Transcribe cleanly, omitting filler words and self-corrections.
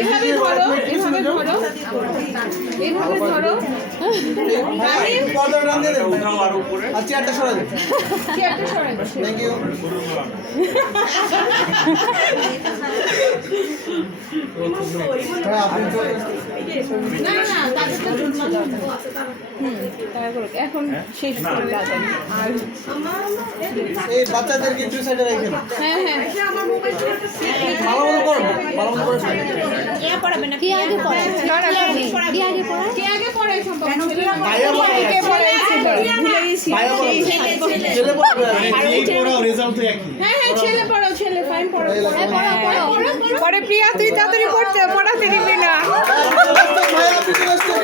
এভাবে ধরো, এভাবে ধরো, এভাবে ধরো। চেয়ারটা সরাই দেন। চেয়ারটা সরাই দাও। Thank you. না না না, তাদেরটা তারা করুক। এখন শেষ করে দাও। আর এই বাচ্চাদেরকে দুই সাইডে রাখেন। হ্যাঁ হ্যাঁ, ভালো মতো করুন, ভালো মতো করে কি আগে পড়ে কি আগে পড়ে কে আগে পড়ে সম্ভব ভাইয়া বলে। কে পড়েছিল ভুলে গেছি। ভাইয়া বলে। ছেলে বলবে। হ্যাঁ হ্যাঁ, ছেলে পড়ো, ছেলে ফাইন পড়ো। পড়ো পরে প্রিয়া তুই তাড়াতাড়ি পড়তে পড়াতে দিবি না। ভাইয়া আপনি চলে আসছেন।